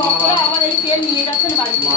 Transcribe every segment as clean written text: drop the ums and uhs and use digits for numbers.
ভক্তরা আবার এই তেল নিয়ে যাচ্ছেন বাড়িতে।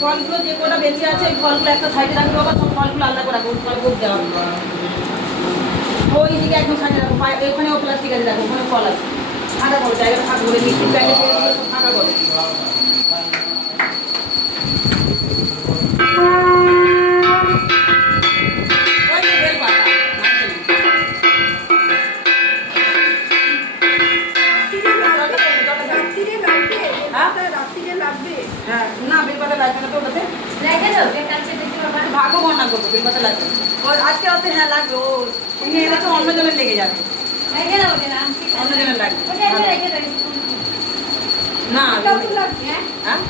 ফলগুলো যে কটা বেঁচে আছে এই ফলগুলো একটা সাইডে রাখবো, আবার সব ফলগুলো আলাদা করে রাখবো, ফল ভোগ দেওয়া ওই দিকে একদম সাইডে রাখবো। ওখানেও প্লাস্টিক আছে, দেখো ওখানে ফল আছে, ফাঁকা করো জায়গাটা, ফাঁকা করে মিষ্টির প্যাকেট ফাঁকা করো। না বেলপাতা লাগবে না তো ওটাতে ভাগও বন্যা করবো, বেলপাতা লাগবে আজকে ওতে। হ্যাঁ লাগবে, ও এলে তো অন্য জনের লেগে যাবে, অন্য জনের লাগবে না। হ্যাঁ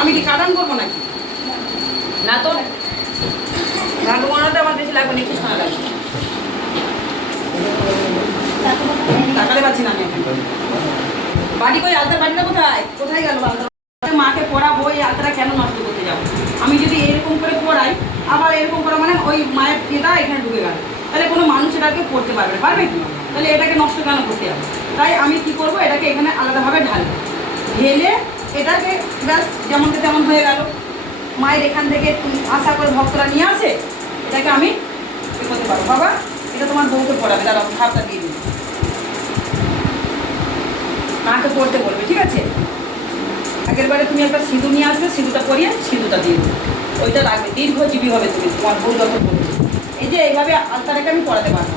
আমি কি কাটান করবো নাকি? না তো ভাগো বন্যাতে আমার বেশি লাগবে না, একটু সময় লাগবে। তাকাতে পারছি না আমি বাড়ি, কই আলতার বাড়িটা কোথায়? কোথায় গেল আলতা? মাকে পড়াবো, এই আলতাটা কেন নষ্ট করতে যাবো? আমি যদি এরকম করে পড়াই, আবার এরকম করা মানে ওই মায়ের ইয়েটা এখানে ঢুকে গেল, তাহলে কোনো মানুষ এটাকে পড়তে পারবে পারবে কি? তাহলে এটাকে নষ্ট কেন করতে যাবো? তাই আমি কি করব, এটাকে এখানে আলাদাভাবে ঢালবো, ঢেলে এটাকে ব্যাস যেমনকে তেমন হয়ে গেল। মায়ের এখান থেকে আশা করে ভক্তরা নিয়ে আসে, এটাকে আমি কী করতে পারবো? বাবা এটা তোমার বউকে পড়াবে, তারা ভাবটা দিয়ে দিই, মাকে পড়তে বলবে, ঠিক আছে? আগের বারে তুমি একটা সিঁদুর নিয়ে আসবে, সিঁদুরটা পরিয়ে সিঁদুরটা দিয়ে দেবে, ওইটা রাখবে, দীর্ঘজীবী হবে তুমি, তোমার বউ যত বলবে। এই যে এইভাবে আলতাটাকে আমি পড়াতে পারবো,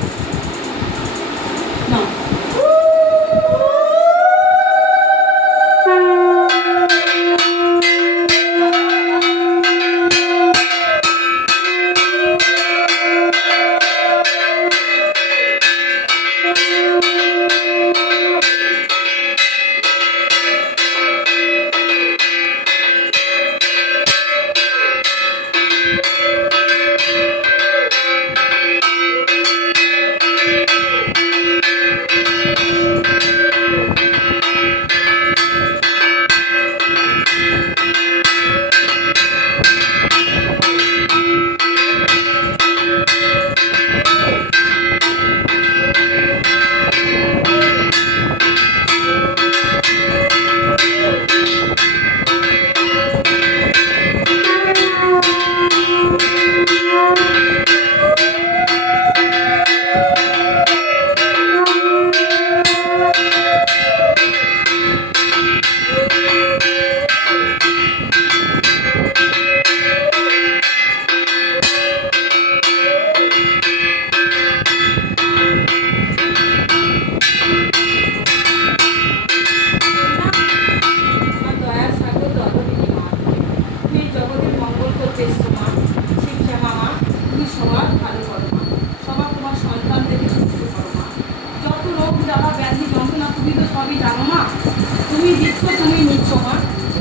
তুমি দিচ্ছ, তুমি নিচ্ছ মা,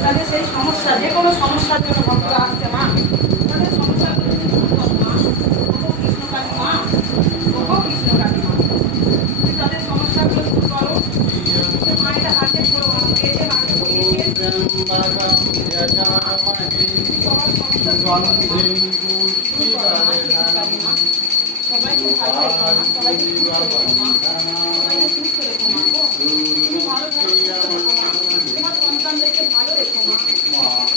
তাদের সেই সমস্যা, যে কোনো সমস্যার জন্য ভক্তরা আসছে মা, তাদের সমস্যাগুলো তুমি দূর করো মা। ওগো কৃষ্ণকালী মা, ওগো কৃষ্ণকালী মা, তুমি তাদের সমস্যাগুলো দূর করো। মায়ের হাতে করো, পেটে মাকে বলিয়েছে সবার সমস্যা দূর করো মা। সবাইকে ভালো রেখো মা, সবাইকে সুস্থ রেখো মা, সবাইকে সুস্থ রেখো মা গো। তুমি ভালো থাকো, সুস্থ রেখো মা। তোমার সন্তানদেরকে ভালো রেখো মা,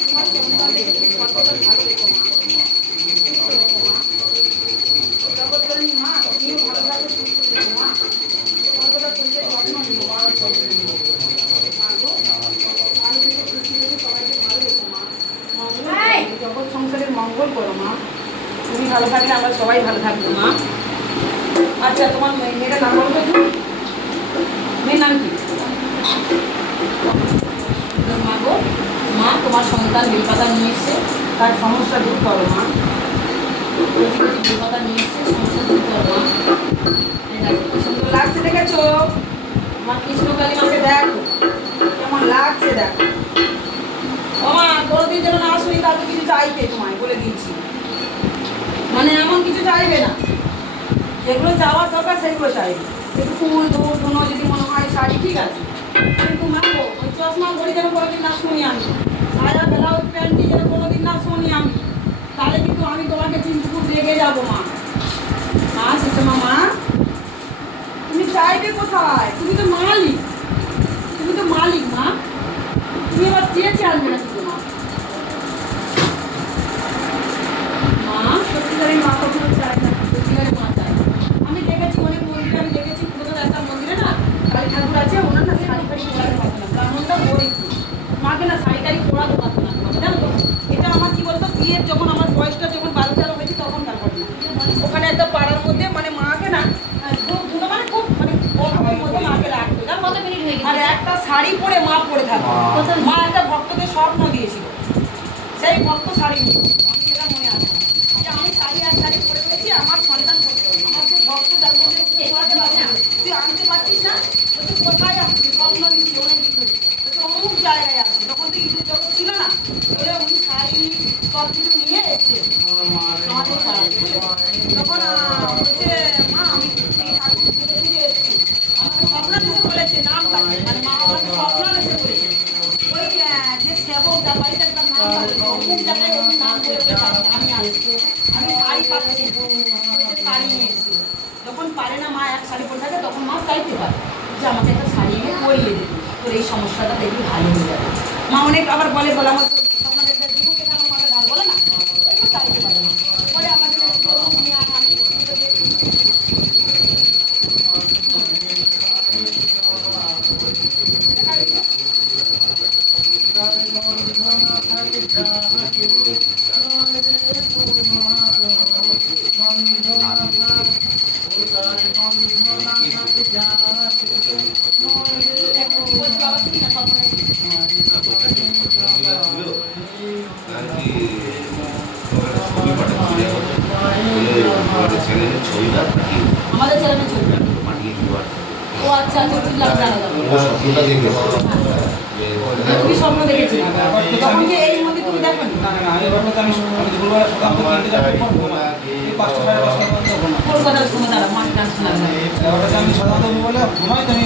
তোমার সন্তানদেরকে সর্বদা ভালো রেখো মা, সুস্থ রেখো মা। জগৎজননী মা, তুমিও ভালো থাকো, সুস্থ রেখো মা, সর্বদা শরীরের যত্ন নিও মা। মা গো, ভালো থেকে সুস্থ রেখে সবাইকে ভালো রেখো মা। জগৎ সংসারের মঙ্গল করো মা। তুমি ভালো থাকলে আমরা সবাই ভালো থাকবো মা। আচ্ছা, তোমার মেয়েটার নাম বলতো? মেয়ের নাম কি? মা গো, মা তোমার সন্তান বেলপাতা নিয়ে এসছে, তার সমস্যা দূর করো মা। বেলপাতা নিয়ে এসছে, সমস্যা দূর করো মা। সুন্দর লাগছে দেখেছো? আমার কৃষ্ণকালী মাকে দেখো কেমন লাগছে, দেখো। ও মা, কোনোদিন যেন না শুনি তাকে কিছু চাইতে, তোমায় বলে দিয়েছি। মানে এমন কিছু চাইবে না, যেগুলো চাওয়ার দরকার সেগুলো চাইবে। একটু ফুল দুধ ধুনো যদি মনে হয়, শাড়ি, ঠিক আছে, কিন্তু মাগো ওই চশমা ঘড়ি যেন কোনোদিন না শুনি আমি, সায়া ব্লাউজ প্যান্টি যেন কোনোদিন না শুনি আমি, তাহলে কিন্তু আমি তোমাকে কিন্তু খুব রেগে যাবো মা। মা সুষমা মা, তুমি চাইবে কোথায়? তুমি তো মালিক, তুমি তো মালিক মা, তুমি এবার চেয়েছে আনবে না কিন্তু মা। সত্যিকারের মা কখনো চায় না, সত্যিকারের মা চায়। আমি দেখেছি অনেক মন্দিরে, আমি দেখেছি পুরোনো একটা মন্দিরে না কালী ঠাকুর আছে, ওনার না শাড়ি ফাড়ি পরাতে পারতো না, ব্রাহ্মণটা গরিব, মাকে না শাড়ি টাড়ি পরাতে পারতো না, জানো তো? এটা আমার কি বলতো, বিয়ের যখন আমার বয়সটা যখন 12-13 হয়েছে তখনকার ঘটনা। ওখানে একটা পাড়ার মধ্যে মানে মাকে না খুব মানে খুব মানে অভাবের মধ্যে মাকে রাখতো, জানো? আর একটা শাড়ি পরে মা পরে থাকতো। মা একটা ভক্তকে স্বপ্ন দিয়েছিল, সেই ভক্ত শাড়ি নিয়ে, আমি যেটা মনে আছে যে আমি শাড়ি আর শাড়ি পরে রয়েছি, আমার সন্তান আমার যে ভক্ত তার মধ্যে পড়াতে পারবে না, তুই আনতে পারছিস না, তুই কোথায় আসছিস? স্বপ্ন দিচ্ছি অনেক দিন ধরে, অমুক জায়গায় আসছে। তখন তো ইউটিউব যখন ছিল না, ওরা উনি শাড়ি সব কিছু নিয়ে এসছে আমাদের পাড়াতে, তখন বলছে মা আমি ঠাকুর ফিরে এসেছি, আমাকে স্বপ্ন দিতে বলেছে, নাম কাটে মানে মা আমাকে স্বপ্ন দিতে বলেছে। ওই যে সেবক তার বাড়িতে একটা নাম বলেছে, অমুক জায়গায় ওই নাম বলে আমি আসছি, আমি শাড়ি পাচ্ছি, শাড়ি নিয়ে এসেছি। যখন পারে না মা এক শাড়ি পরে থাকে, তখন মা চাইতে পারে যে আমাকে একটা শাড়ি এনে পরিয়ে দেবে, তোর এই সমস্যাটা দেখবি ভালো হয়ে যাবে। মা অনেক আবার বলে আমার তো আপনাদের আমার মাথা ঢাল বলে না, এগুলো চাইতে পারে না, বলে আমাদের একটু বলছি বাবা তুমি না স্বপ্ন দেখি। ছবিটা আমাদের ছেলেমেয়ে ছবি। পাঠিয়ে দিবার ও আচ্ছা আচ্ছা বুঝলাম, জানা যাবে। স্বপ্নটা দেখে তুমি স্বপ্ন দেখেছিলে তখন কি এই মন্দির তুমি দেখো নি? না না না, আমি ভাবলাম যে আমি দুপুরবেলা সকাল থেকে 3টে 4টে পর ঘুমাই। এই 5টা 5:30 পর্যন্ত ঘুমাই। কলকাতার কোনো দাঁড়া মাছ টাছ না এবারে আমি সাধারণত বলে ঘুমাই তো আমি